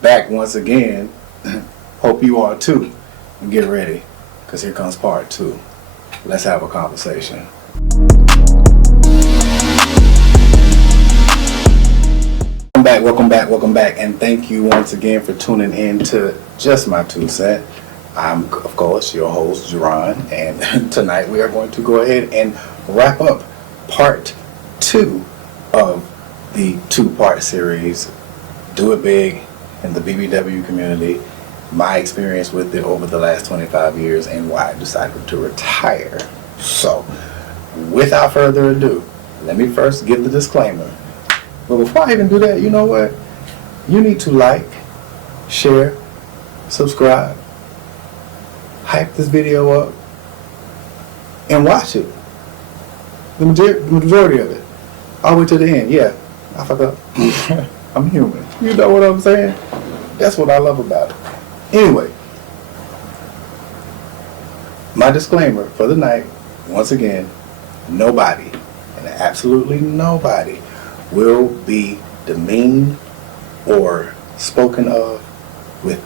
back once again. Hope you are too. And get ready, because here comes part 2. Let's have a conversation. Welcome back, and thank you once again for tuning in to Just My Two Cent. I'm, of course, your host, Jerron, and tonight we are going to go ahead and wrap up part 2 of the 2-part series, Do It Big in the BBW community, my experience with it over the last 25 years, and why I decided to retire. So, without further ado, let me first give the disclaimer. But before I even do that, you know what? You need to like, share, subscribe, hype this video up, and watch it. The majority of it. All the way to the end. Yeah, I fuck up. I'm human. You know what I'm saying? That's what I love about it. Anyway, my disclaimer for the night, once again, nobody, and absolutely nobody, will be demeaned or spoken of with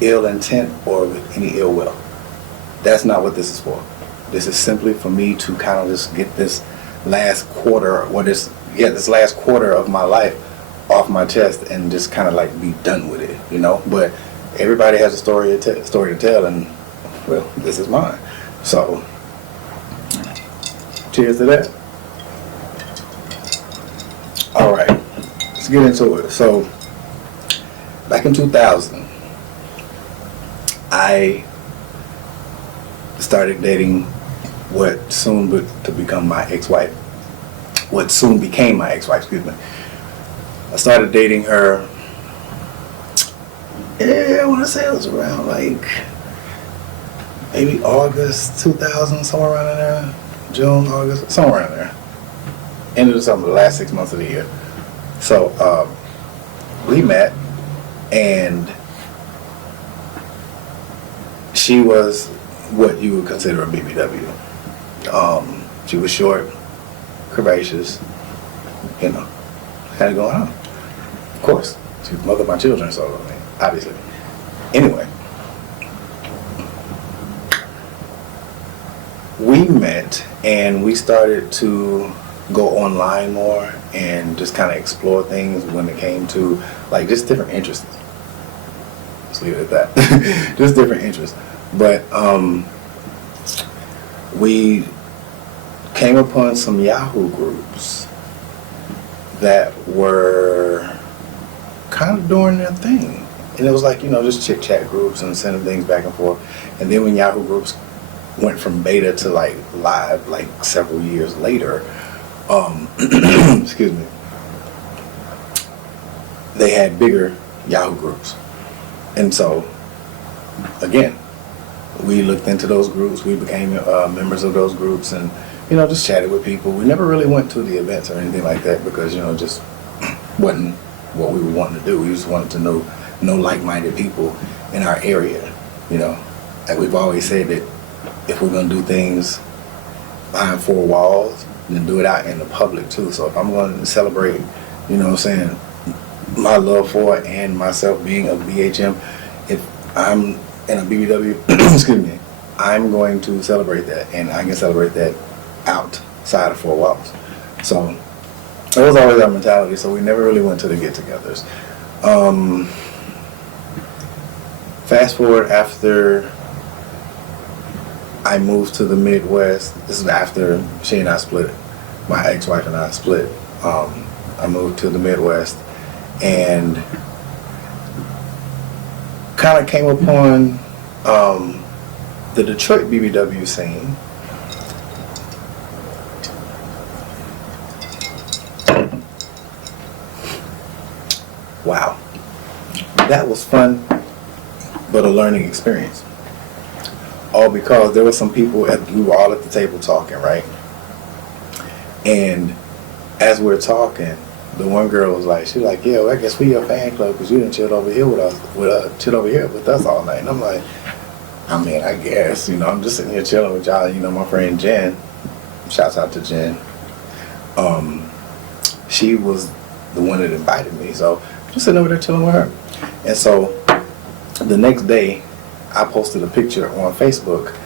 ill intent or with any ill will. That's not what this is for. This is simply for me to kind of just get this last quarter, this last quarter of my life off my chest and just kind of like be done with it, you know. But everybody has a story to tell, and well, this is mine. So, cheers to that. All right, let's get into it. So, back in 2000, I started dating what soon to become my ex-wife. What soon became my ex-wife, excuse me. I started dating her, I want to say it was around like maybe August 2000, somewhere around there. June, August, somewhere around there. End of the summer, the last 6 months of the year. So we met, and she was what you would consider a BBW. She was short, curvaceous, you know, had it going on. Of course, she's the mother of my children, so I mean, obviously. Anyway, we met and we started to go online more and just kind of explore things when it came to like just different interests. Let's leave it at that. Just different interests. But we came upon some Yahoo groups that were kind of doing their thing. And it was like, you know, just chit chat groups and sending things back and forth. And then when Yahoo groups went from beta to like live, like several years later, excuse me, they had bigger Yahoo groups. And so, again, we looked into those groups, we became members of those groups, and, you know, just chatted with people. We never really went to the events or anything like that because, you know, just wasn't what we were wanting to do. We just wanted to know like-minded people in our area, you know. And we've always said that if we're going to do things behind 4 walls, then do it out in the public too. So if I'm going to celebrate, you know what I'm saying, my love for it and myself being a BHM, if I'm in a BBW, excuse me, I'm going to celebrate that, and I can celebrate that outside of 4 walls. So that was always our mentality, so we never really went to the get-togethers. Fast forward after I moved to the Midwest. This is after she and I split. My ex-wife and I split. I moved to the Midwest and kind of came upon the Detroit BBW scene. Wow, that was fun, but a learning experience. All because there were some people, we were all at the table talking, right? And as we're talking, the one girl was like, she's like, yeah, well, I guess we your fan club because you didn't chill over here with us, chill over here with us all night. And I'm like, I mean, I guess, you know, I'm just sitting here chilling with y'all. You know, my friend Jen, shouts out to Jen. She was the one that invited me, so just sitting over there chilling with her. And so the next day, I posted a picture on Facebook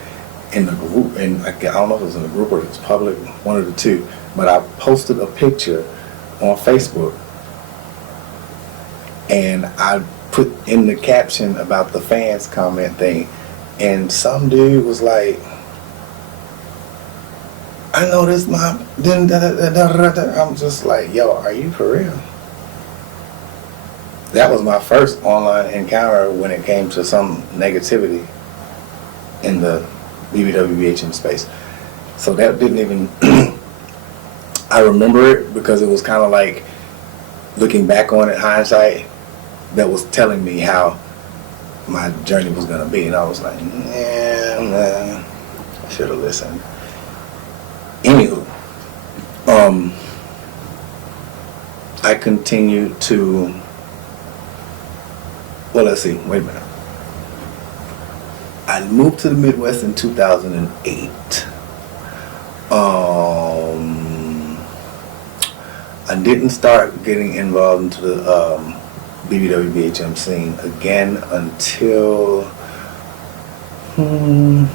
in the group, and I don't know if it was in the group or it was public, one of the two, but I posted a picture on Facebook, and I put in the caption about the fans comment thing, and some dude was like, I know this mom. I'm just like, yo, are you for real? That was my first online encounter when it came to some negativity in the BBW BHM space. So that didn't even, I remember it because it was kind of like, looking back on it, hindsight, that was telling me how my journey was going to be. And I was like, nah, I should have listened. Anywho, I continued to, well, let's see, wait a minute. I moved to the Midwest in 2008. I didn't start getting involved into the BBW BHM scene again until, I'm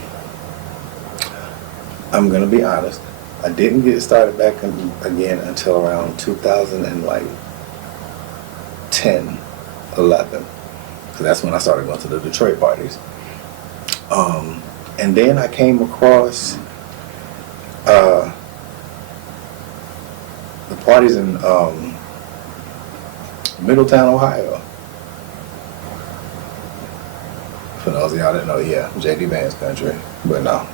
going to be honest, I didn't get started back again until around 2010, 11. So that's when I started going to the Detroit parties. And then I came across the parties in Middletown, Ohio. For those of y'all that know, yeah, JD Band's country. But no.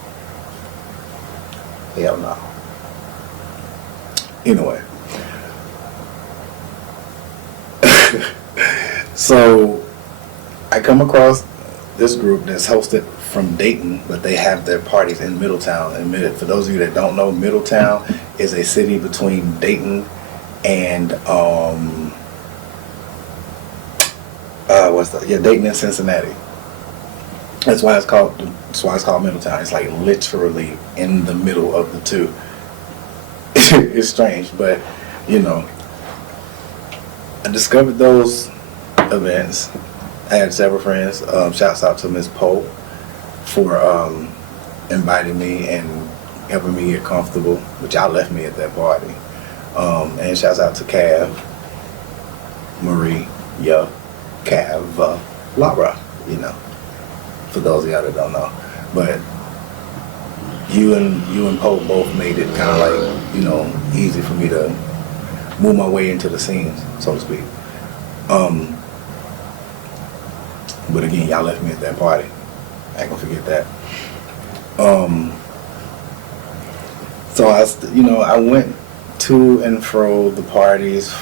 Hell no. Anyway. So I come across this group that's hosted from Dayton, but they have their parties in Middletown. And for those of you that don't know, Middletown is a city between Dayton and Dayton and Cincinnati. That's why it's called Middletown. It's like literally in the middle of the two. It's strange, but you know, I discovered those events. I had several friends. Shouts out to Miss Pope for inviting me and helping me get comfortable, which y'all left me at that party. And shouts out to Cav, Marie, Cav, Laura, you know, for those of y'all that don't know. But you and Pope both made it kind of like, you know, easy for me to move my way into the scenes, so to speak. But again, y'all left me at that party. I ain't gonna forget that. So I went to and fro the parties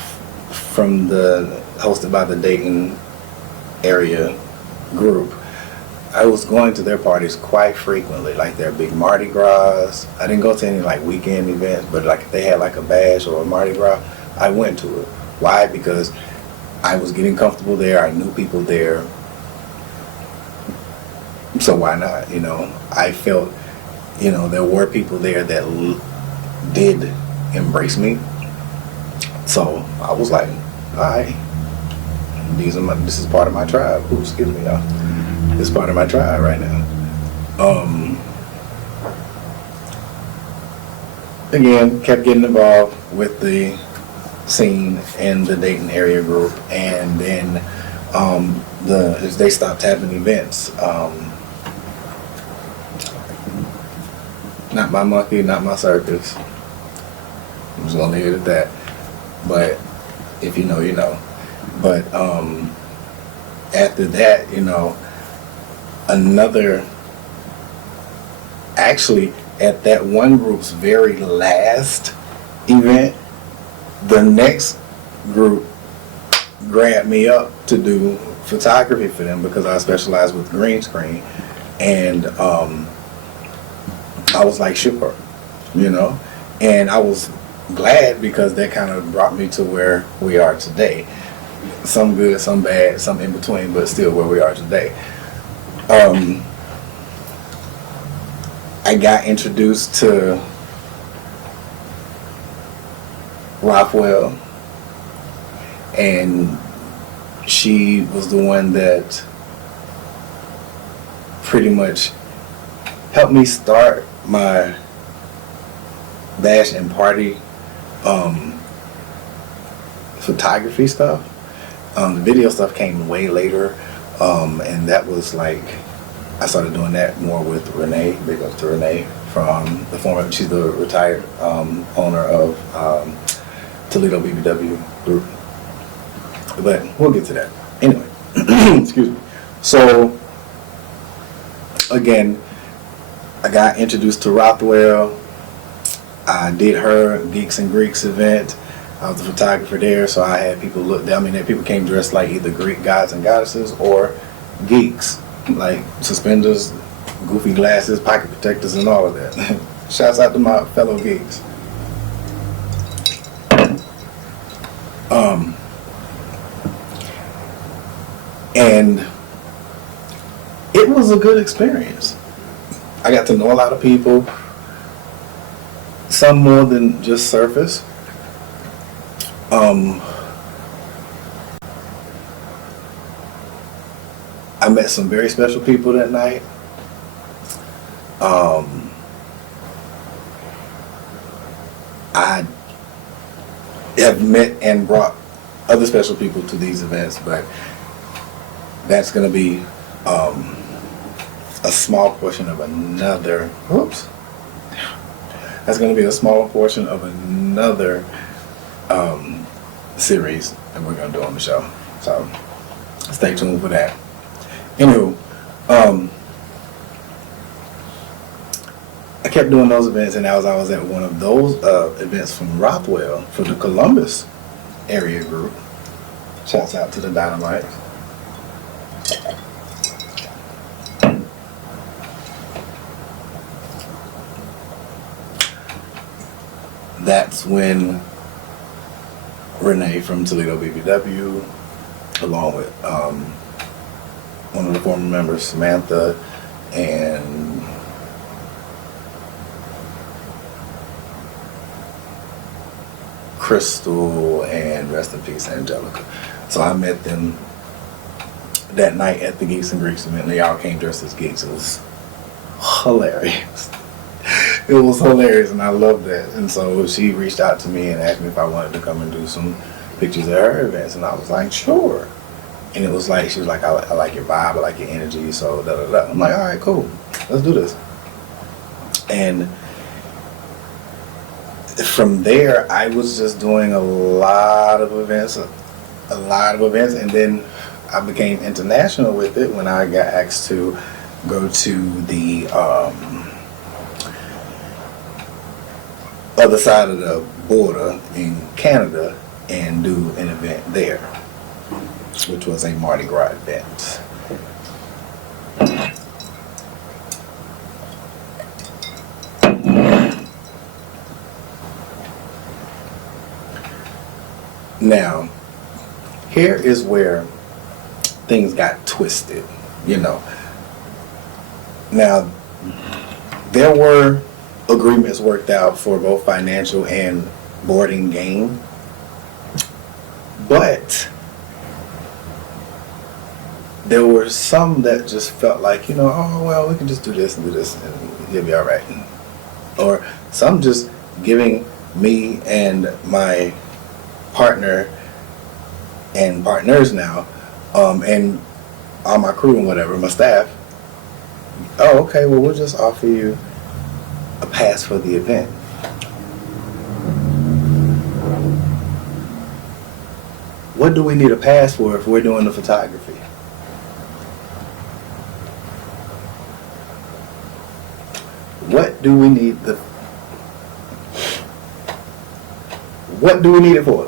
from hosted by the Dayton area group. I was going to their parties quite frequently, like their big Mardi Gras. I didn't go to any like weekend events, but like if they had like a bash or a Mardi Gras, I went to it. Why? Because I was getting comfortable there. I knew people there. So why not? You know, I felt, you know, there were people there that did embrace me. So I was like, all right, this is part of my tribe. Ooh, excuse me, y'all. This is part of my tribe right now. Again, kept getting involved with the scene in the Dayton area group, and then as they stopped having events. Not my monkey, not my circus. I'm just gonna leave it at that. But if you know, you know. But after that, you know, actually at that one group's very last event, the next group grabbed me up to do photography for them because I specialize with green screen, and I was like, sure, you know, and I was glad because that kind of brought me to where we are today. Some good, some bad, some in between, but still where we are today. I got introduced to Rockwell, and she was the one that pretty much helped me start my bash and party photography stuff. The video stuff came way later, and that was like, I started doing that more with Renee. Big up to Renee from she's the retired owner of Toledo BBW group. But we'll get to that. Anyway, excuse me. So, again, I got introduced to Rothwell. I did her Geeks and Greeks event. I was the photographer there, so I had people look down. I mean, people came dressed like either Greek gods and goddesses or geeks, like suspenders, goofy glasses, pocket protectors, and all of that. Shouts out to my fellow geeks. And it was a good experience. I got to know a lot of people, some more than just surface. I met some very special people that night. I have met and brought other special people to these events, but that's going to be a small portion of another. Oops. That's going to be a small portion of another series that we're going to do on the show. So stay tuned for that. Anywho, I kept doing those events, and as I was at one of those events from Rothwell for the Columbus area group. Shouts out to the Dynamite. That's when Renee from Toledo BBW, along with one of the former members, Samantha, and Crystal, and rest in peace, Angelica. So I met them that night at the Geeks and Greeks event. They all came dressed as geeks. It was hilarious. It was hilarious, and I loved that. And so she reached out to me and asked me if I wanted to come and do some pictures at her events, and I was like, sure. And it was like, she was like, I like your vibe, I like your energy, so da da da. I'm like, all right, cool, let's do this. And from there, I was just doing a lot of events, and then I became international with it when I got asked to go to the other side of the border in Canada and do an event there, which was a Mardi Gras event. Now, here is where things got twisted, you know. Now, there were agreements worked out for both financial and boarding gain, but there were some that just felt like, you know, oh, well, we can just do this and you'll be all right. Or some just giving me and my partner and partners now, and all my crew and whatever, my staff, oh, okay, well, we'll just offer you a pass for the event. What do we need a pass for if we're doing the photography? What do we need it for?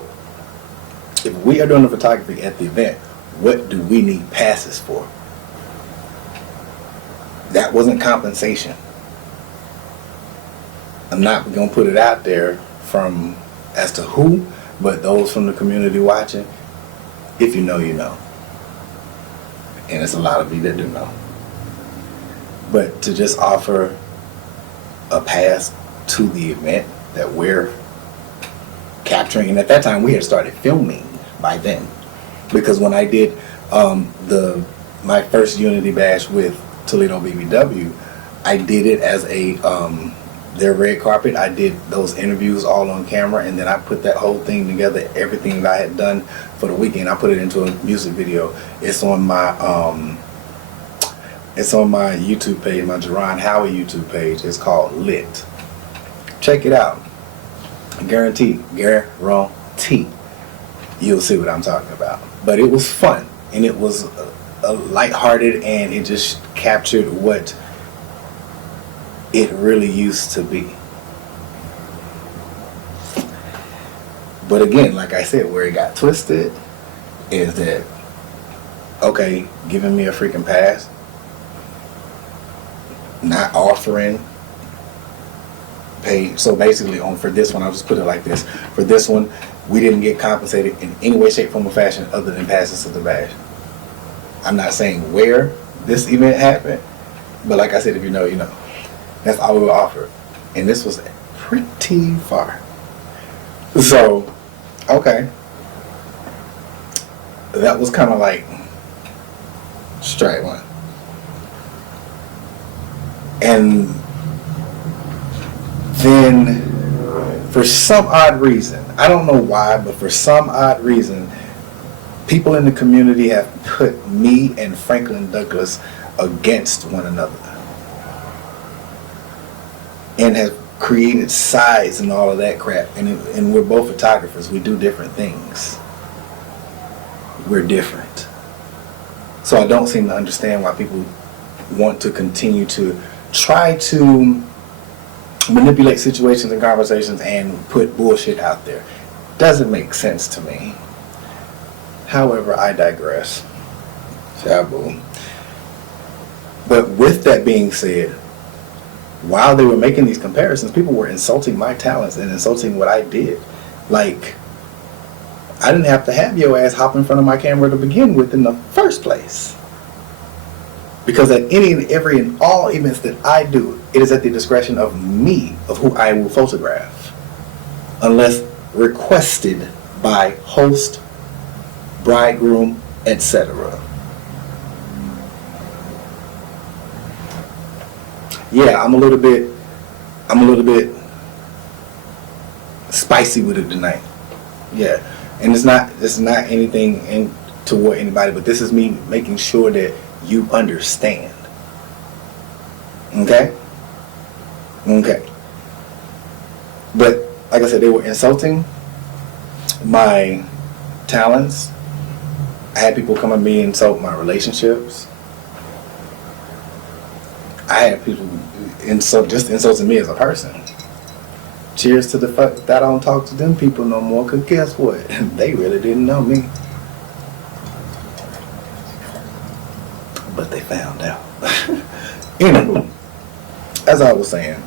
If we are doing the photography at the event, what do we need passes for? That wasn't compensation. I'm not going to put it out there from as to who, but those from the community watching, if you know, you know. And it's a lot of you that do know. But to just offer a pass to the event that we're capturing, and at that time we had started filming by then. Because when I did my first Unity bash with Toledo BBW, I did it as a their red carpet. I did those interviews all on camera, and then I put that whole thing together, everything that I had done for the weekend. I put it into a music video. It's on my YouTube page, my Howie YouTube page. It's called Lit. Check it out. Guarantee, you'll see what I'm talking about. But it was fun, and it was lighthearted, and it just captured what it really used to be. But again, like I said, where it got twisted is that, okay, giving me a freaking pass, not offering pay. So basically, for this one, I'll just put it like this. For this one, we didn't get compensated in any way, shape, form, or fashion other than passes to the bash. I'm not saying where this event happened, but like I said, if you know, you know. That's all we were offered. And this was pretty far. So, okay. That was kind of like strike one. And then, for some odd reason, I don't know why, but for some odd reason, people in the community have put me and Franklin Douglas against one another. And have created sides and all of that crap. And we're both photographers. We do different things. We're different. So I don't seem to understand why people want to continue to try to manipulate situations and conversations and put bullshit out there. Doesn't make sense to me. However, I digress. Shabu. But with that being said, while they were making these comparisons, people were insulting my talents and insulting what I did. Like, I didn't have to have your ass hop in front of my camera to begin with in the first place. Because at any and every and all events that I do, it is at the discretion of me, of who I will photograph. Unless requested by host, bridegroom, etc. Yeah, I'm a little bit spicy with it tonight. Yeah, and it's not anything toward anybody, but this is me making sure that you understand. Okay. But like I said, they were insulting my talents. I had people come at me and insult my relationships. I had people just insulting me as a person. Cheers to the fact that I don't talk to them people no more, because guess what? They really didn't know me. But they found out. Anyway, as I was saying,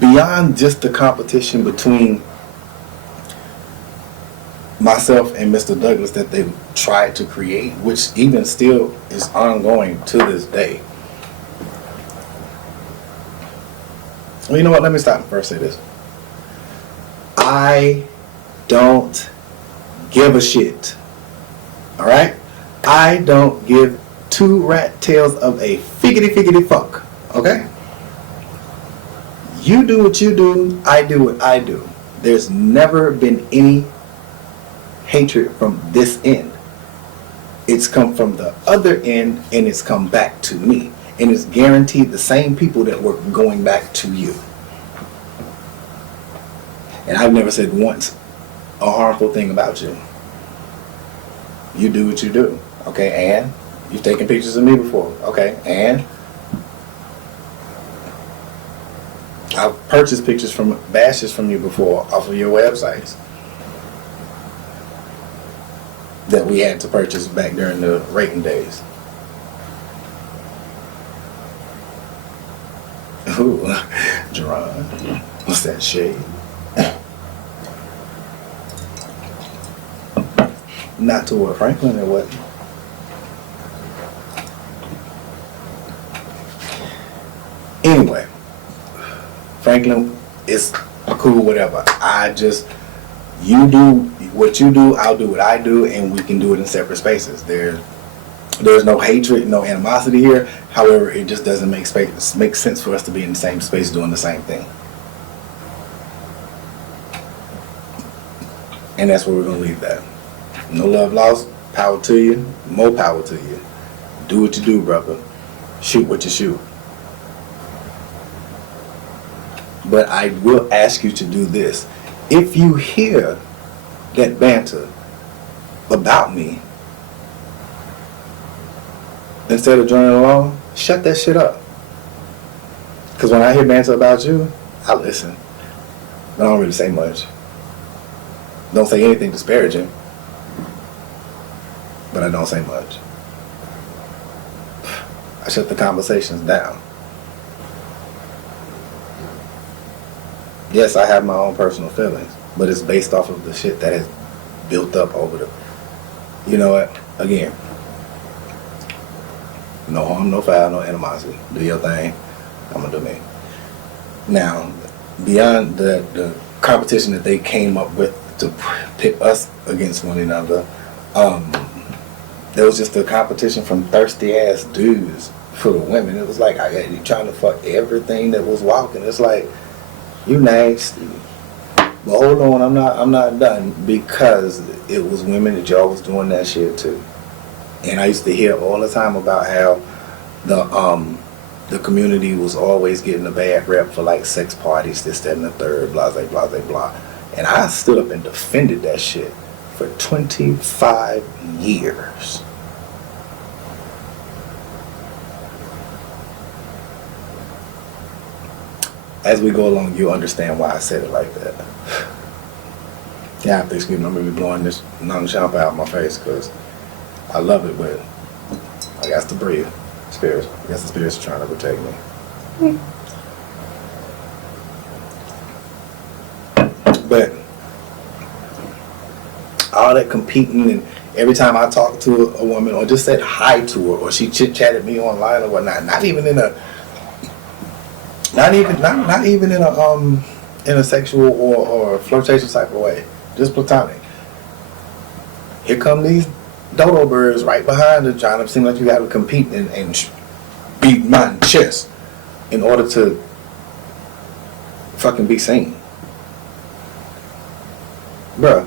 beyond just the competition between myself and Mr. Douglas that they tried to create, which even still is ongoing to this day. Well, you know what? Let me stop and first say this. I don't give a shit. Alright? I don't give two rat tails of a figgity fuck. Okay? You do what you do, I do what I do. There's never been any hatred from this end. It's come from the other end, and it's come back to me. And it's guaranteed the same people that were going back to you. And I've never said once a harmful thing about you. You do what you do. Okay, and you've taken pictures of me before. Okay, and I've purchased pictures from bashes from you before off of your websites that we had to purchase back during the rating days. Ooh, Jerron, what's that shade? Not toward Franklin or what? Anyway, Franklin is cool, whatever. You do what you do, I'll do what I do, and we can do it in separate spaces. There's no hatred, no animosity here. However, it just doesn't make sense for us to be in the same space doing the same thing. And that's where we're gonna leave that. No love lost. Power to you. More power to you. Do what you do, brother. Shoot what you shoot. But I will ask you to do this. If you hear that banter about me, instead of joining along, shut that shit up. Because when I hear banter about you, I listen. I don't really say much. Don't say anything disparaging. But I don't say much. I shut the conversations down. Yes, I have my own personal feelings, but it's based off of the shit that has built up over the... You know what? Again, no harm, no foul, no animosity. Do your thing. I'm gonna do me. Now, beyond the competition that they came up with to pit us against one another, there was just a competition from thirsty ass dudes for the women. It was like, you trying to fuck everything that was walking. It's like, you nasty. But hold on, I'm not done, because it was women that y'all was doing that shit too. And I used to hear all the time about how the community was always getting a bad rep for like sex parties, this, that, and the third, blah, blah, blah, blah, blah. And I stood up and defended that shit for 25 years. As we go along, you'll understand why I said it like that. Yeah, I have to excuse me. I'm going to be blowing this non-champ out my face because I love it, but I got to breathe. Spirits. I guess the spirits are trying to protect me. But all that competing, and every time I talk to a woman or just said hi to her or she chit-chatted me online or whatnot, not even in a sexual or flirtatious type of way, just platonic. Here come these dodo birds right behind her trying to seem like you got to compete and beat my chest in order to fucking be seen. Bruh,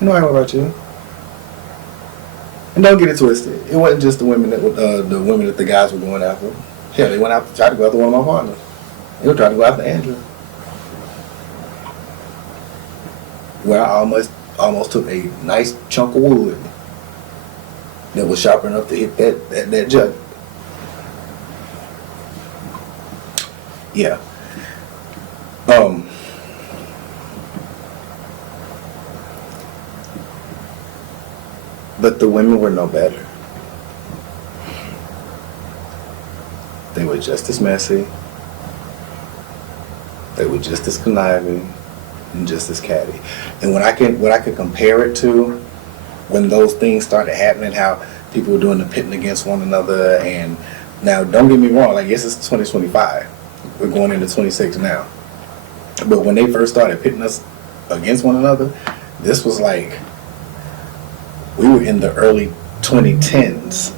you know I know about you. And don't get it twisted. It wasn't just the women that the guys were going after. Hell, they went out to try to go after one of my partners. They were trying to go after Andrew. Where I almost took a nice chunk of wood that was sharp enough to hit that jug. Yeah. But the women were no better. They were just as messy. They were just as conniving and just as catty. And what I could compare it to, when those things started happening, how people were doing the pitting against one another, and now don't get me wrong, like yes, it's 2025. We're going into 26 now. But when they first started pitting us against one another, this was like, we were in the early 2010s.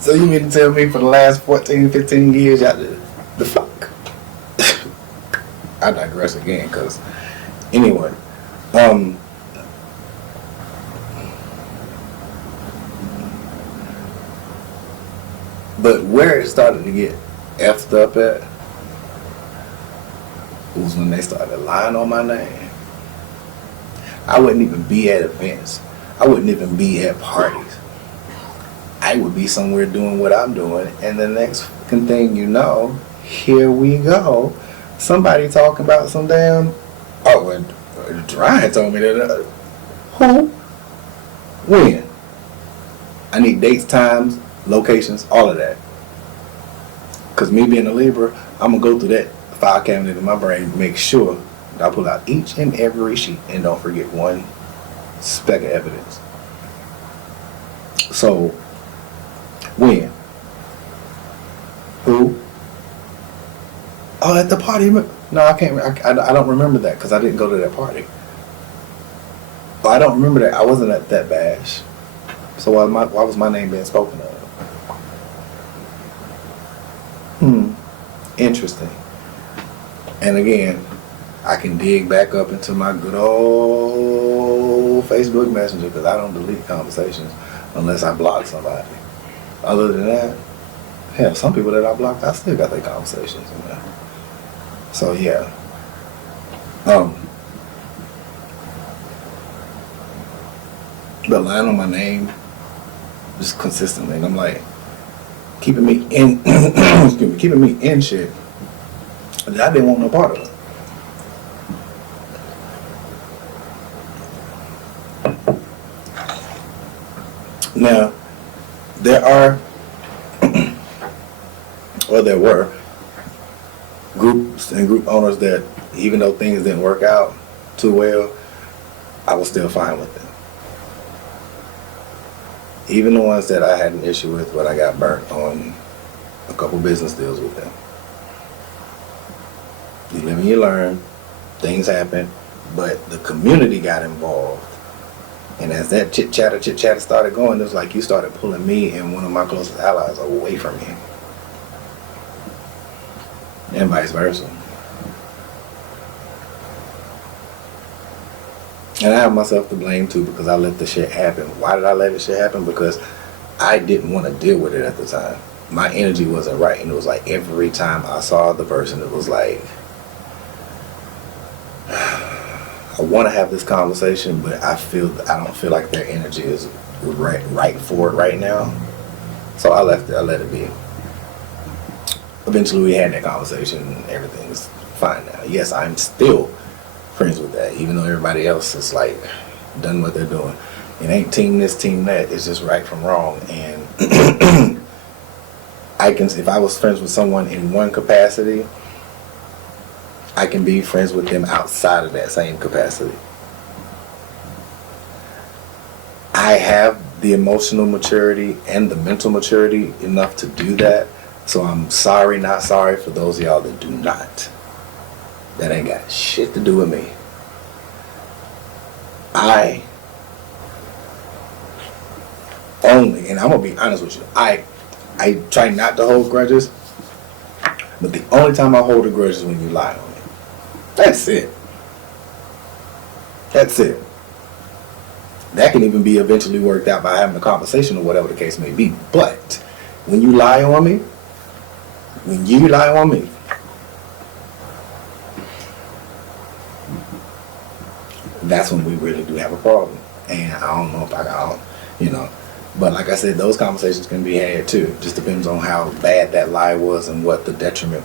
So you mean to tell me for the last 14, 15 years, y'all did the fuck? I digress again, because anyway, but where it started to get effed up at was when they started lying on my name. I wouldn't even be at events. I wouldn't even be at parties. I would be somewhere doing what I'm doing, and the next fucking thing you know, here we go. Somebody talking about some damn... Oh, and Ryan told me that... Who? When? I need dates, times, locations, all of that. Because me being a Libra, I'm going to go through that file cabinet in my brain to make sure that I pull out each and every sheet and don't forget one speck of evidence. So, when? Who? Oh, at the party? No, I can't. I don't remember that because I didn't go to that party. But I don't remember that. I wasn't at that bash. So why was my name being spoken of? Interesting. And again, I can dig back up into my good old Facebook Messenger because I don't delete conversations unless I block somebody. Other than that, hell, some people that I blocked, I still got their conversations in there. So yeah. But lying on my name just consistently, and I'm like keeping me in excuse me, keeping me in shit that I didn't want no part of. Now, there are, or there were, groups and group owners that, even though things didn't work out too well, I was still fine with them. Even the ones that I had an issue with, but I got burnt on a couple business deals with them. You live and you learn, things happen, but the community got involved. And as that chit-chatter started going, it was like you started pulling me and one of my closest allies away from me. And vice versa. And I have myself to blame too because I let the shit happen. Why did I let the shit happen? Because I didn't want to deal with it at the time. My energy wasn't right. And it was like every time I saw the person, it was like, I want to have this conversation, but I don't feel like their energy is right for it right now. So I let it be. Eventually we had that conversation and everything's fine now. Yes, I'm still friends with that, even though everybody else is like done what they're doing. It ain't team this, team that. It's just right from wrong. And if I was friends with someone in one capacity, I can be friends with them outside of that same capacity. I have the emotional maturity and the mental maturity enough to do that. So I'm sorry, not sorry for those of y'all that do not. That ain't got shit to do with me. I only, and I'm gonna be honest with you, I try not to hold grudges, but the only time I hold a grudge is when you lie on me. That's it. That's it. That can even be eventually worked out by having a conversation or whatever the case may be. But when you lie on me, that's when we really do have a problem. And I don't know if I got, but like I said, those conversations can be had too. Just depends on how bad that lie was and what the detriment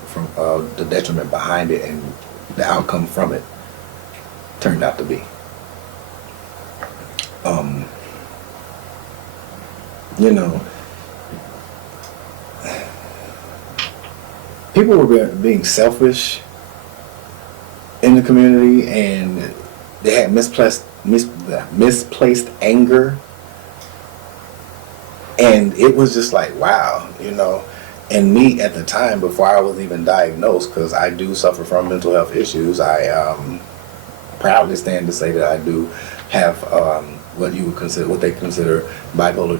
behind it and the outcome from it turned out to be. People were being selfish in the community, and they had misplaced anger, and it was just like, wow, And me at the time, before I was even diagnosed, because I do suffer from mental health issues, I proudly stand to say that I do have what they consider bipolar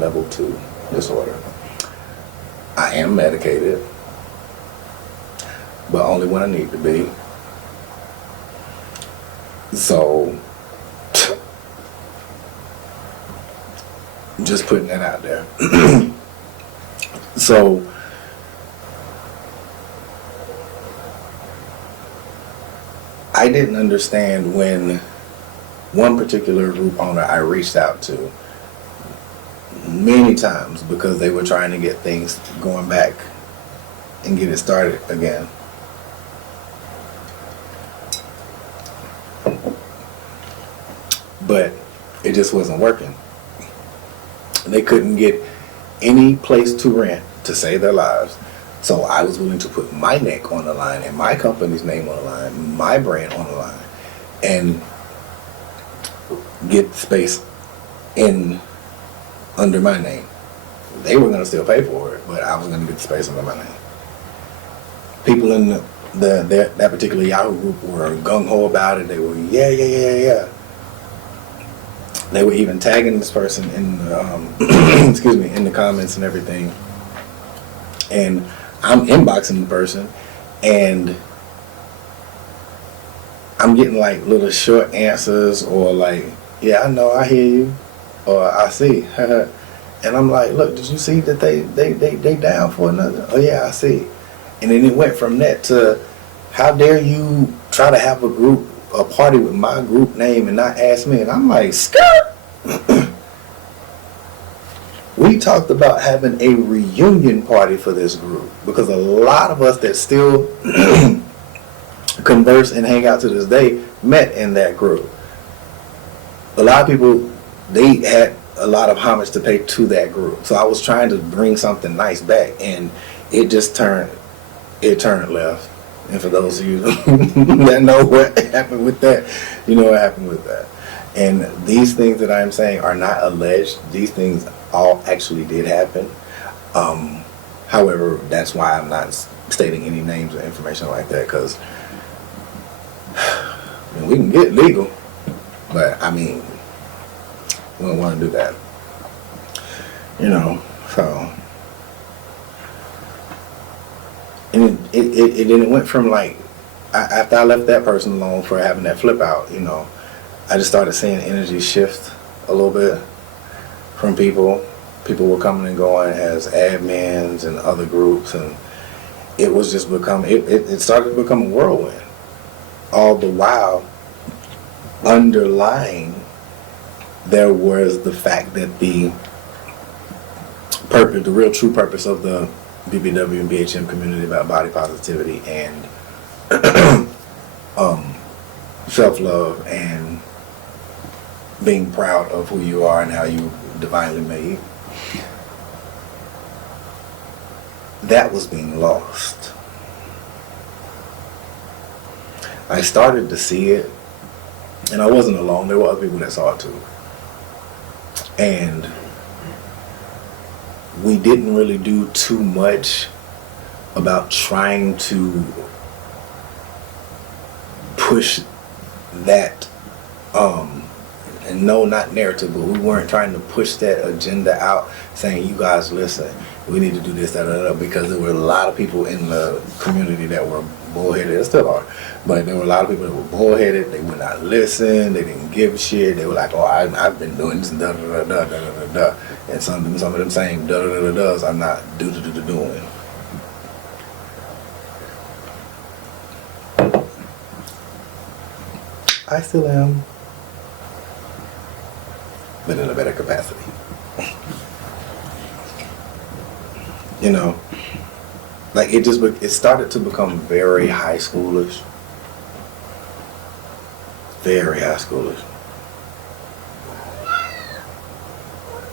level 2 disorder. I am medicated, but only when I need to be. So, just putting that out there. So, I didn't understand when one particular group owner I reached out to many times because they were trying to get things going back and get it started again. But it just wasn't working. They couldn't get any place to rent to save their lives. So I was willing to put my neck on the line and my company's name on the line, my brand on the line, and get space under my name. They were going to still pay for it, but I was going to get the space under my name. people in that particular Yahoo group were gung-ho about it. They were, yeah. They were even tagging this person in the, excuse me, in the comments and everything. And I'm inboxing the person, and I'm getting like little short answers, or like, yeah, I know, I hear you, or I see. And I'm like, look, did you see that they down for another? Oh yeah, I see. And then it went from that to, how dare you try to have a party with my group name and not ask me? And I'm like, skirt. We talked about having a reunion party for this group, because a lot of us that still converse and hang out to this day met in that group. A lot of people, they had a lot of homage to pay to that group. So I was trying to bring something nice back, and it just turned left. And for those of you that know what happened with that, you know what happened with that. And these things that I'm saying are not alleged. These things all actually did happen. However, that's why I'm not stating any names or information like that, because we can get legal, but I mean, we don't want to do that. You know, so. And it went from like, after I left that person alone for having that flip out, you know, I just started seeing energy shift a little bit from people. People were coming and going as admins and other groups, and it was just it started to become a whirlwind. All the while, underlying, there was the fact that the real true purpose of the BBW and BHM community about body positivity and self-love and being proud of who you are and how you divinely made, that was being lost. I started to see it, and I wasn't alone. There were other people that saw it too. And we didn't really do too much about trying to push that, and no, not narrative, but we weren't trying to push that agenda out, saying, you guys listen, we need to do this, that, because there were a lot of people in the community that were bullheaded. There still are, but there were a lot of people that were bullheaded. They would not listen. They didn't give a shit. They were like, oh, I've been doing this and da da da da da da da. And some of them saying da da da da da's, I'm not doing. I still am, but in a better capacity. You know, like it started to become very high schoolish. Very high schoolish.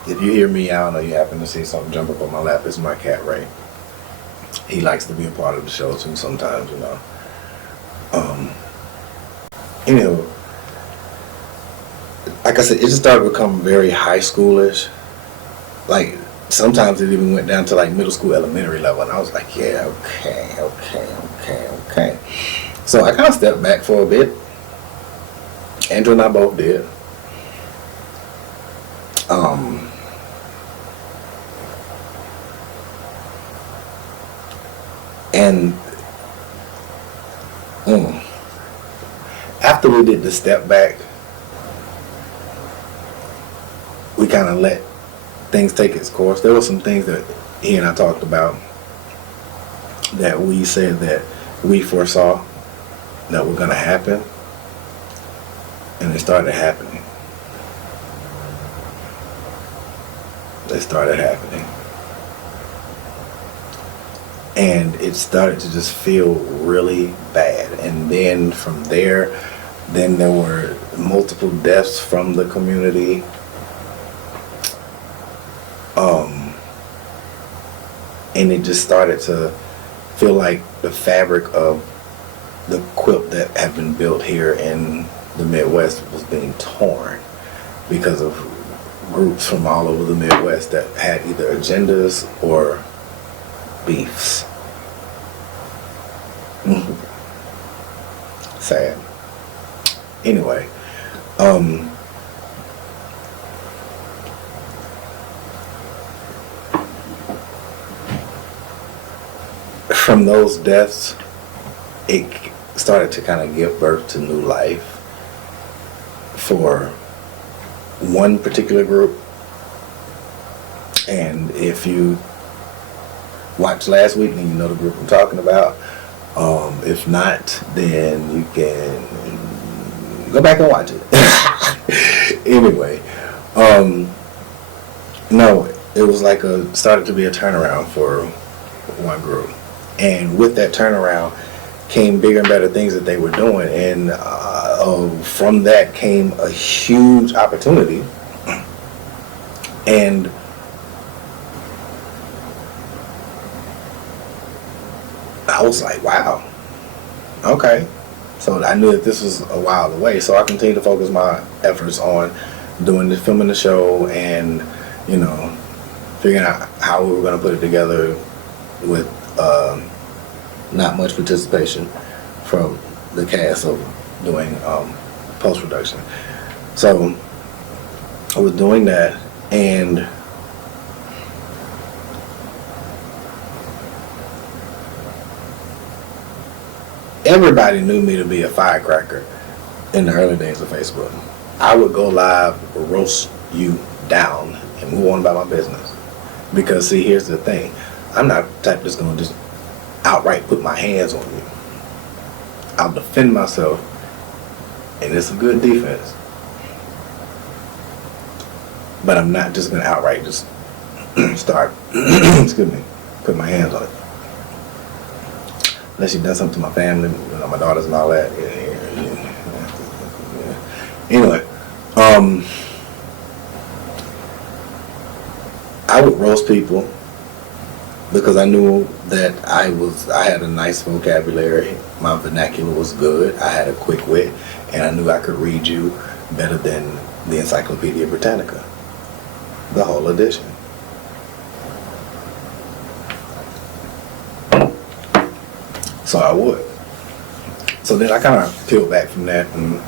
If you hear me out or you happen to see something jump up on my lap, it's my cat, Ray. He likes to be a part of the show too sometimes, you know. Anyway, like I said, it just started to become very high schoolish. Like, sometimes it even went down to like middle school, elementary level, and I was like, yeah, okay. So I kind of stepped back for a bit. Andrew and I both did. And after we did the step back, we kind of let things take its course. There were some things that he and I talked about that we said that we foresaw that were going to happen, and it started happening. They started happening. And it started to just feel really bad. And then from there, then there were multiple deaths from the community. And it just started to feel like the fabric of the quilt that had been built here in the Midwest was being torn because of groups from all over the Midwest that had either agendas or beefs. Sad. Anyway, from those deaths, it started to kind of give birth to new life for one particular group. And if you watched last week, then you know the group I'm talking about. If not, then you can go back and watch it. Anyway, no, it was like started to be a turnaround for one group. And with that turnaround came bigger and better things that they were doing. And from that came a huge opportunity. And I was like, wow, okay. So I knew that this was a while away. So I continued to focus my efforts on filming the show and, figuring out how we were going to put it together with not much participation from the cast of doing post-production. So I was doing that, and everybody knew me to be a firecracker in the early days of Facebook. I would go live, roast you down, and move on about my business. Because, see, here's the thing. I'm not the type that's going to just outright put my hands on you. I'll defend myself, and it's a good defense. But I'm not just going to outright just start, put my hands on it. Unless you've done something to my family, my daughters and all that. Anyway, I would roast people because I knew that I had a nice vocabulary. My vernacular was good. I had a quick wit, and I knew I could read you better than the Encyclopedia Britannica, the whole edition. So I would. So then I kind of peeled back from that, and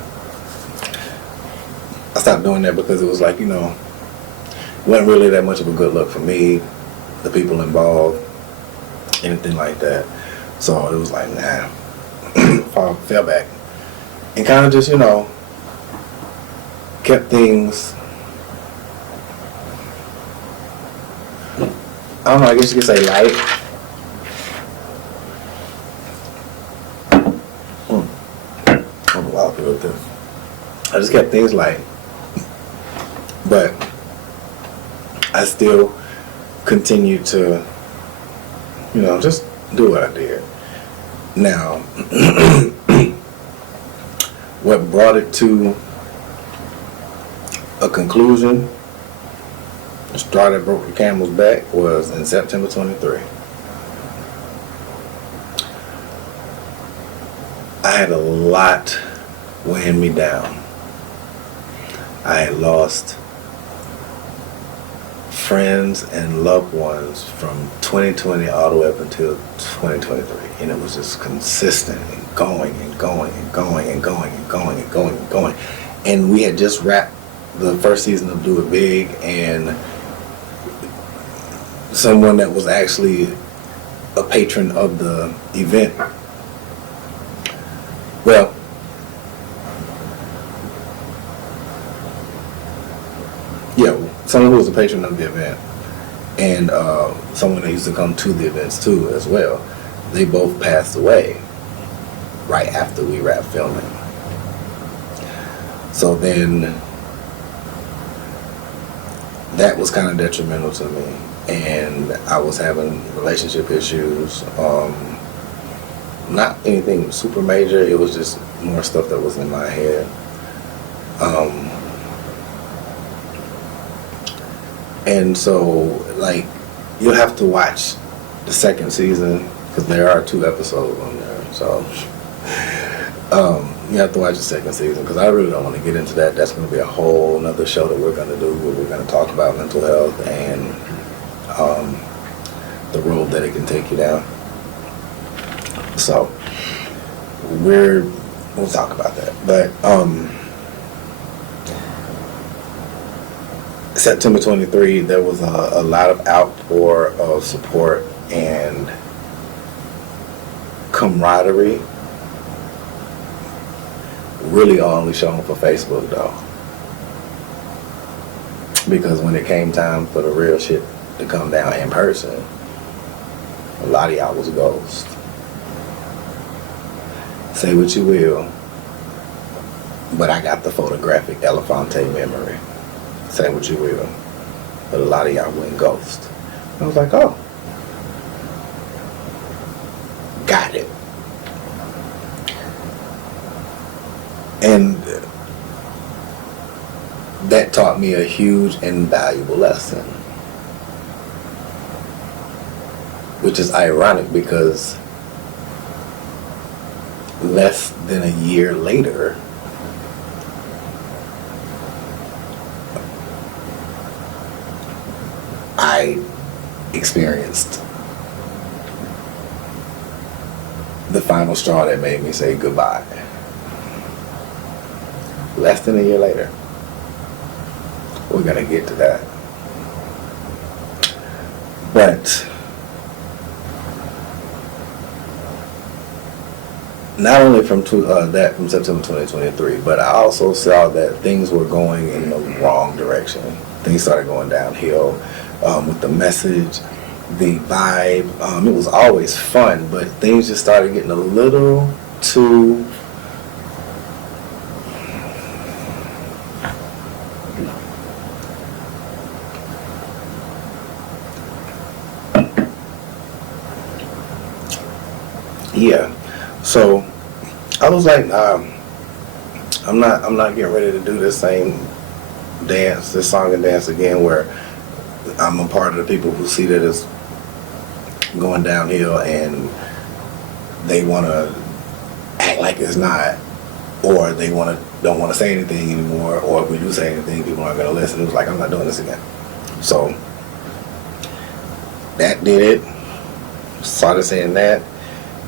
I stopped doing that because it was like, it wasn't really that much of a good look for me, the people involved, anything like that. So it was like, nah, fell back. And kind of just, kept things, I don't know, I guess you could say light. I just kept things light, but I still continued to, just do what I did. Now, what brought it to a conclusion, the straw that broke the camel's back, was in September 23. I had a lot weighing me down. I had lost friends and loved ones from 2020 all the way up until 2023, and it was just consistent and going and going and going and going and going and going and going. And we had just wrapped the first season of Do It Big, and someone that was actually a patron of the event, well, someone who was a patron of the event, and someone that used to come to the events too as well, they both passed away right after we wrapped filming. So then that was kind of detrimental to me, and I was having relationship issues, not anything super major, it was just more stuff that was in my head. And so, you'll have to watch the second season, because there are 2 episodes on there. So, you have to watch the second season, because I really don't want to get into that. That's going to be a whole another show that we're going to do, where we're going to talk about mental health and the road that it can take you down. So, we'll talk about that. But September 23, there was a lot of outpour of support and camaraderie. Really only shown for Facebook though, because when it came time for the real shit to come down in person, a lot of y'all was ghost. Say what you will, but I got the photographic Elefante memory. Say what you will, but a lot of y'all went ghost. I was like, oh, got it. And that taught me a huge and valuable lesson, which is ironic because less than a year later, I experienced the final straw that made me say goodbye. Less than a year later. We're gonna get to that. But not only from from September 2023, but I also saw that things were going in the wrong direction. Things started going downhill with the message, the vibe. It was always fun, but things just started getting a little too yeah. So I was like, I'm not getting ready to do this same dance, this song and dance again, where I'm a part of the people who see that it's going downhill and they want to act like it's not, or they don't want to say anything anymore, or if we do say anything, people aren't going to listen. It was like, I'm not doing this again. So that did it. Started saying that.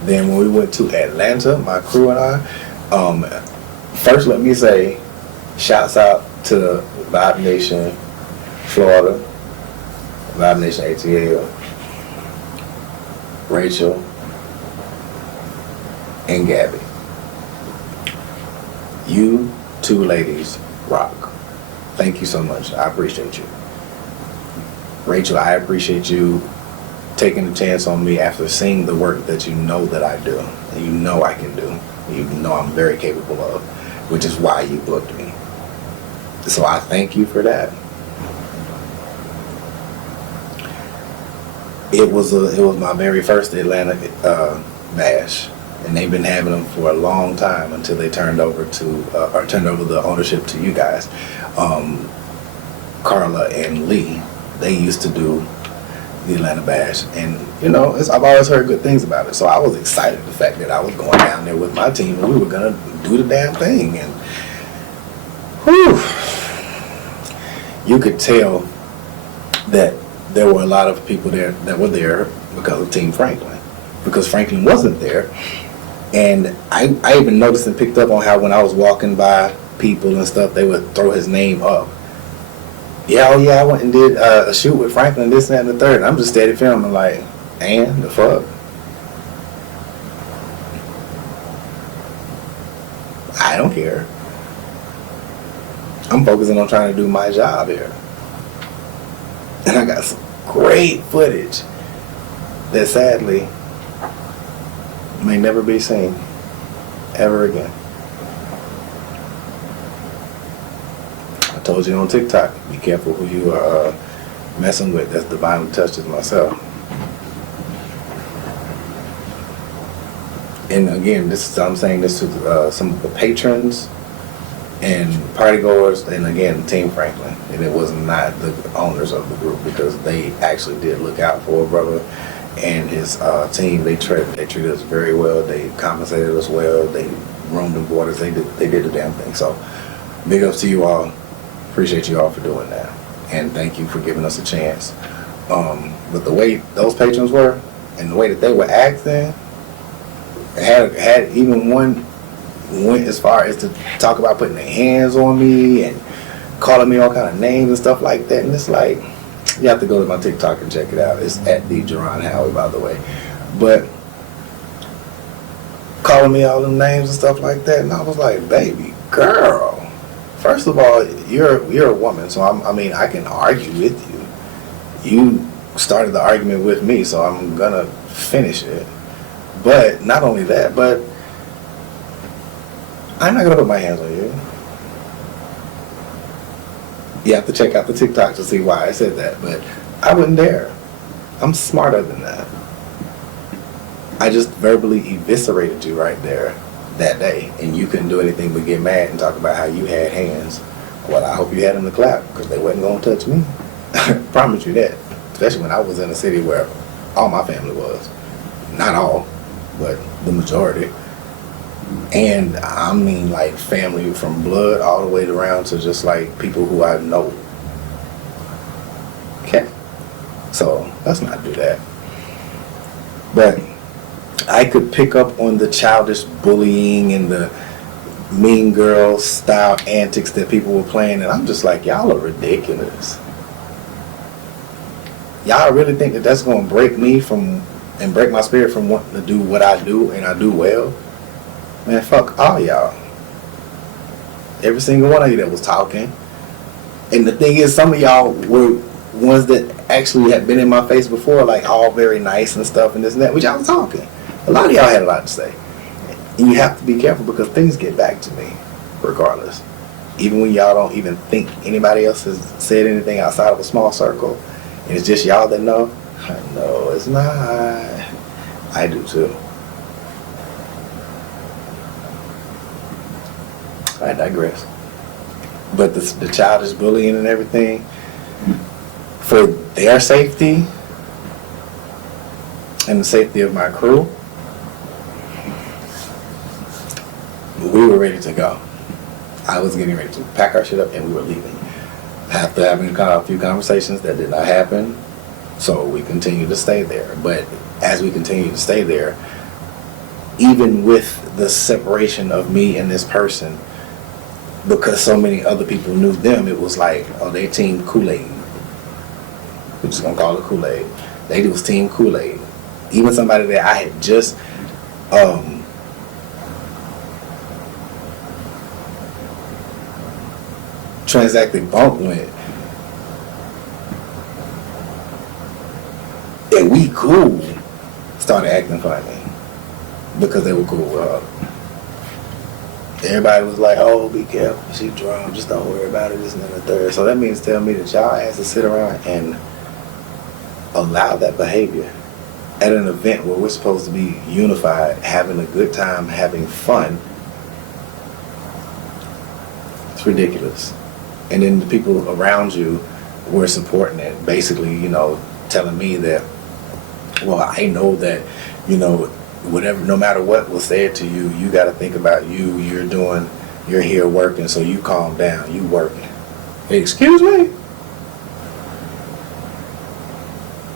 Then when we went to Atlanta, my crew and I, first let me say, shouts out to Vibe Nation Florida, Vibe Nation ATL, Rachel, and Gabby. You two ladies rock. Thank you so much. I appreciate you. Rachel, I appreciate you taking a chance on me after seeing the work that you know that I do, and you know I can do, you know I'm very capable of, which is why you booked me. So I thank you for that. It was my very first Atlanta bash, and they've been having them for a long time until they turned over the ownership to you guys. Carla and Lee, they used to do the Atlanta Bash, and I've always heard good things about it, so I was excited the fact that I was going down there with my team and we were gonna do the damn thing. And whew, you could tell that there were a lot of people there that were there because of Team Franklin, because Franklin wasn't there. And I even noticed and picked up on how when I was walking by people and stuff, they would throw his name up. Yeah, oh yeah, I went and did a shoot with Franklin, this, that, and the third. And I'm just steady filming like, and the fuck? I don't care. I'm focusing on trying to do my job here. And I got some great footage that sadly may never be seen ever again. I told you on TikTok, be careful who you are messing with. That's divinely touches myself. And again, I'm saying this to some of the patrons and partygoers, and again, Team Franklin. And it was not the owners of the group, because they actually did look out for a brother and his team. They treated us very well. They compensated us well. They roomed and boarded us. They did the damn thing. So big ups to you all. Appreciate you all for doing that, and thank you for giving us a chance. But the way those patrons were and the way that they were acting, Had even one went as far as to talk about putting their hands on me and calling me all kind of names and stuff like that. And it's like, you have to go to my TikTok and check it out. It's at the Howie, by the way. But calling me all them names and stuff like that, and I was like, baby girl, first of all, you're a woman, so I can argue with you. You started the argument with me, so I'm gonna finish it. But not only that, but I'm not gonna put my hands on you. You have to check out the TikTok to see why I said that, but I wouldn't dare. I'm smarter than that. I just verbally eviscerated you right there that day, and you couldn't do anything but get mad and talk about how you had hands. Well, I hope you had them to clap, because they wasn't going to touch me. Promise you that. Especially when I was in a city where all my family was. Not all, but the majority. And I mean like family from blood all the way around to just like people who I know. Okay. So let's not do that. But I could pick up on the childish bullying and the mean girl style antics that people were playing, and I'm just like, y'all are ridiculous. Y'all really think that that's going to break me from and break my spirit from wanting to do what I do and I do well? Man, fuck all y'all. Every single one of you that was talking. And the thing is, some of y'all were ones that actually had been in my face before, like all very nice and stuff and this and that, which I was talking. A lot of y'all had a lot to say. And you have to be careful because things get back to me regardless. Even when y'all don't even think anybody else has said anything outside of a small circle, and it's just y'all that know. No, it's not. I do too. I digress. But the childish bullying and everything, for their safety and the safety of my crew, we were ready to go. I was getting ready to pack our shit up and we were leaving. After having a few conversations, that did not happen, so we continued to stay there. But as we continued to stay there, even with the separation of me and this person, because so many other people knew them, it was like, oh, they team Kool-Aid. We're just gonna call it Kool-Aid. They was team Kool-Aid. Even somebody that I had just transacted bump with, and we cool, started acting funny because they were cool with her. Everybody was like, oh, be careful, she drunk, just don't worry about it, this and the third. So that means tell me that y'all has to sit around and allow that behavior at an event where we're supposed to be unified, having a good time, having fun. It's ridiculous. And then the people around you were supporting it, basically, telling me that, well, I know that, whatever, no matter what was said to you, you got to think about you. You're here working, so you calm down. You working. Excuse me?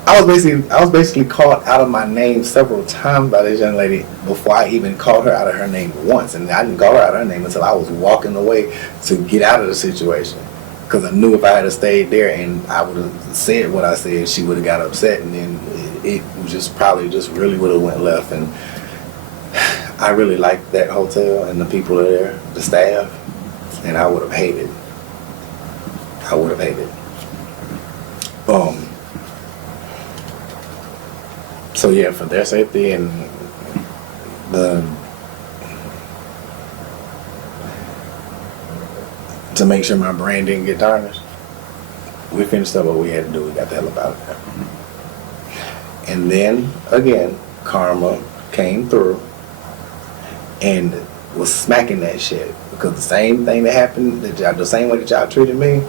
I was basically called out of my name several times by this young lady before I even called her out of her name once. And I didn't call her out of her name until I was walking away to get out of the situation. Because I knew if I had stayed there and I would have said what I said, she would have got upset, and then it just probably just really would have went left. And I really liked that hotel and the people there, the staff, and I would have hated. So yeah, for their safety and to make sure my brain didn't get tarnished, we finished up what we had to do. We got the hell up out of there. And then again, karma came through and was smacking that shit, because the same thing that happened, the same way that y'all treated me,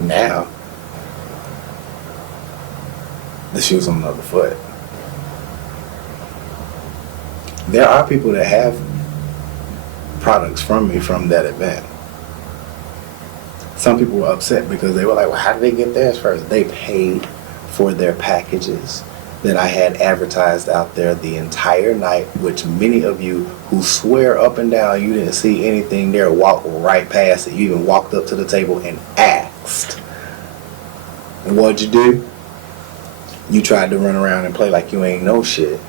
now the shoe's on the other foot. There are people that have products from me from that event. Some people were upset because they were like, well, how did they get theirs first? They paid for their packages. that I had advertised out there the entire night, which many of you who swear up and down you didn't see anything there walked right past it. You even walked up to the table and asked. And what'd you do? You tried to run around and play like you ain't no shit.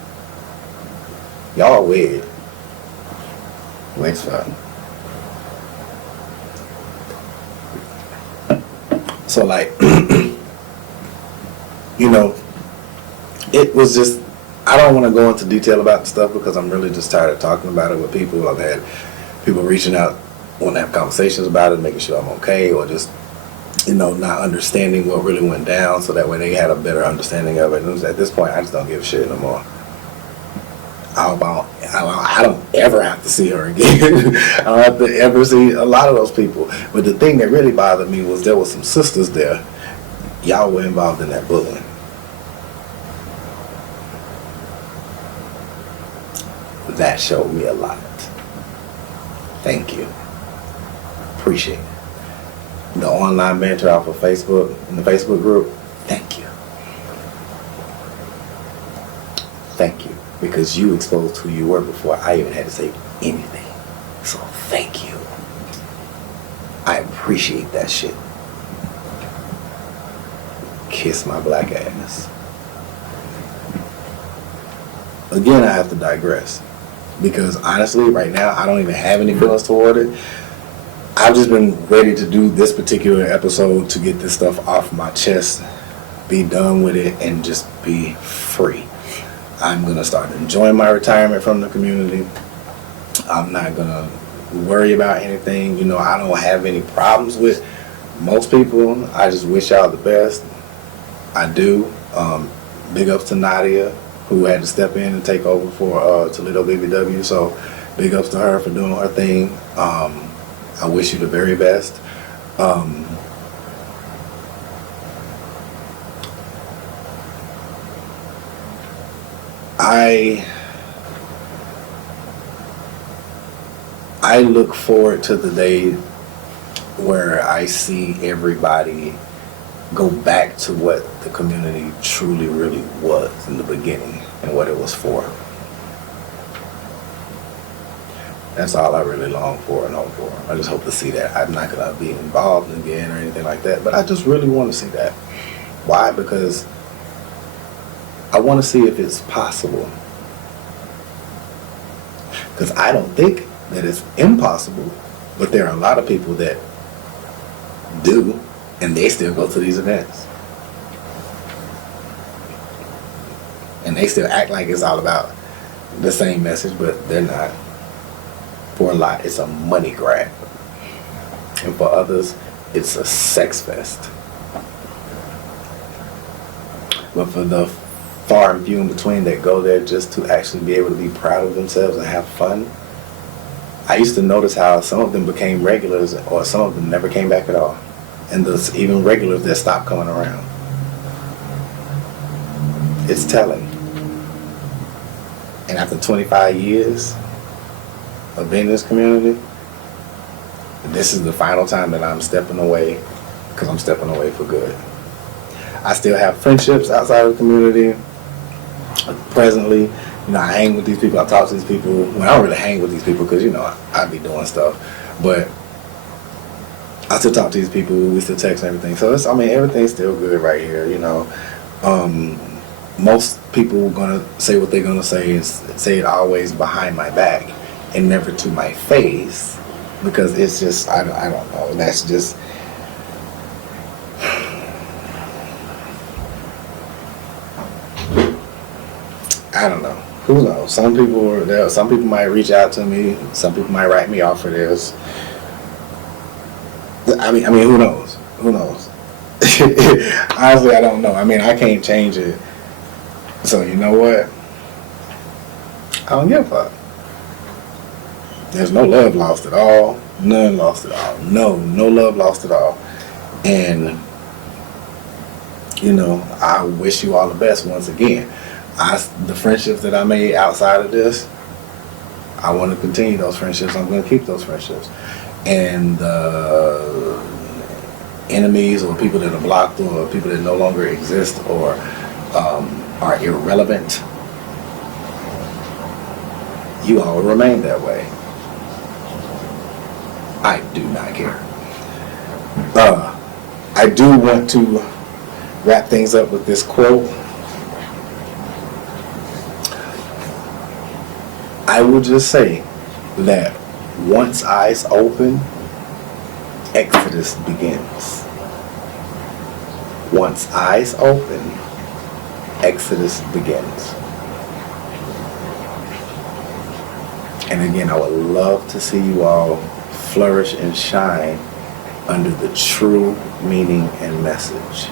Y'all weird. Waste fun. So like, you know, it was just, I don't want to go into detail about the stuff because I'm really just tired of talking about it with people. I've had people reaching out, want to have conversations about it, making sure I'm okay, or just, you know, not understanding what really went down so that way they had a better understanding of it. And at this point, I just don't give a shit no more. I don't ever have to see her again. I don't have to ever see a lot of those people. But the thing that really bothered me was there were some sisters there. Y'all were involved in that bullying. That showed me a lot. Thank you. Appreciate it. The online banter off of Facebook, in the Facebook group, thank you. Thank you. Because you exposed who you were before I even had to say anything. So thank you. I appreciate that shit. Kiss my black ass. Again, I have to digress. Because honestly, right now, I don't even have any feelings toward it. I've just been ready to do this particular episode to get this stuff off my chest, be done with it, and just be free. I'm going to start enjoying my retirement from the community. I'm not going to worry about anything. You know, I don't have any problems with most people. I just wish y'all the best. I do. Big ups to Nadia, who had to step in and take over for Toledo BBW. So big ups to her for doing her thing. I wish you the very best. I look forward to the day where I see everybody go back to what the community truly really was in the beginning and what it was for. That's all I really long for and hope for. I just hope to see that. I'm not going to be involved again or anything like that, but I just really want to see that. Why? Because I want to see if it's possible. Because I don't think that it's impossible, but there are a lot of people that do, and they still go to these events. And they still act like it's all about the same message, but they're not. For a lot, it's a money grab. And for others, it's a sex fest. But for the far and few in between that go there just to actually be able to be proud of themselves and have fun, I used to notice how some of them became regulars or some of them never came back at all. And there's even regulars that stopped coming around. It's telling. And after 25 years of being in this community, this is the final time that I'm stepping away, because I'm stepping away for good. I still have friendships outside of the community. Presently, you know, I hang with these people, I talk to these people. Well, I don't really hang with these people because, you know, I be doing stuff. But I still talk to these people, we still text and everything. So, everything's still good right here, you know. Most people gonna say what they're gonna say and say it always behind my back and never to my face, because it's just, I don't know, that's just, I don't know. Who knows? Some people might reach out to me. Some people might write me off for this. I mean, who knows? Who knows? Honestly, I don't know. I can't change it. So you know what? I don't give a fuck. There's no love lost at all. None lost at all. No love lost at all. And you know, I wish you all the best once again. The friendships that I made outside of this, I want to continue those friendships. I'm going to keep those friendships. And enemies or people that are blocked or people that no longer exist or are irrelevant, you all remain that way. I do not care. I do want to wrap things up with this quote. I will just say that once eyes open, Exodus begins. Once eyes open, Exodus begins. And again, I would love to see you all flourish and shine under the true meaning and message,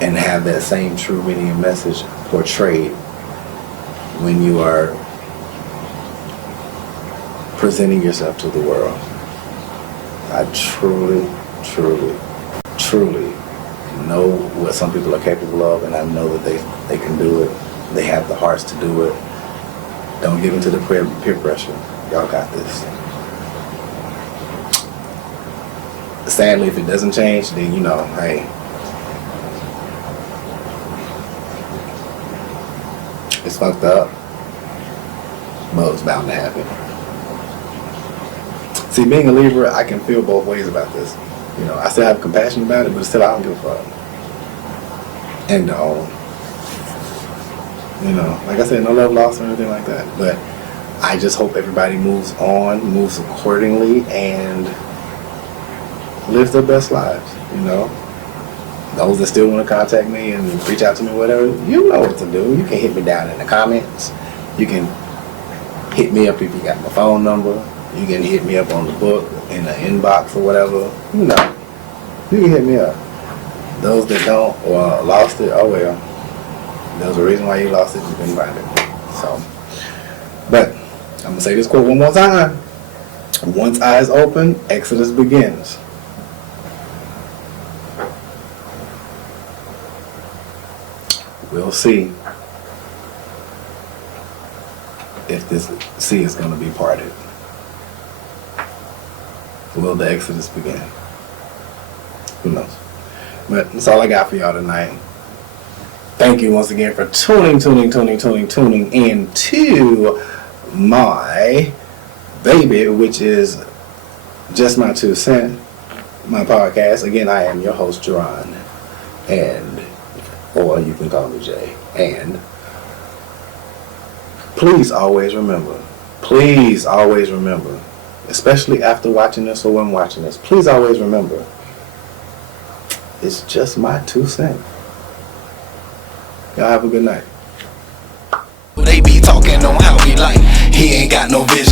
and have that same true meaning and message portrayed when you are presenting yourself to the world. I truly, truly, truly know what some people are capable of, and I know that they can do it. They have the hearts to do it. Don't give into the peer pressure. Y'all got this. Sadly, if it doesn't change, then hey, it's fucked up, but it's bound to happen. See, being a Libra, I can feel both ways about this. I still have compassion about it, but still I don't give a fuck. And like I said, no love lost or anything like that. But I just hope everybody moves on, moves accordingly, and lives their best lives. Those that still want to contact me and reach out to me, whatever, you know what to do. You can hit me down in the comments. You can hit me up if you got my phone number. You can hit me up on the book, in the inbox or whatever. You can hit me up. Those that don't or lost it, oh well. There's a reason why you lost it. You couldn't find it. So, but I'm going to say this quote one more time. Once eyes open, Exodus begins. We'll see if this sea is going to be parted. Will the Exodus begin? Who knows? But that's all I got for y'all tonight. Thank you once again for tuning in to my baby, which is Just My 2 Cent, my podcast. Again, I am your host, Jerron, or you can call me Jay. And please always remember, especially after watching this or when watching this, please always remember, it's just my 2 cents. Y'all have a good night. They be talking on Howie like he ain't got no vision.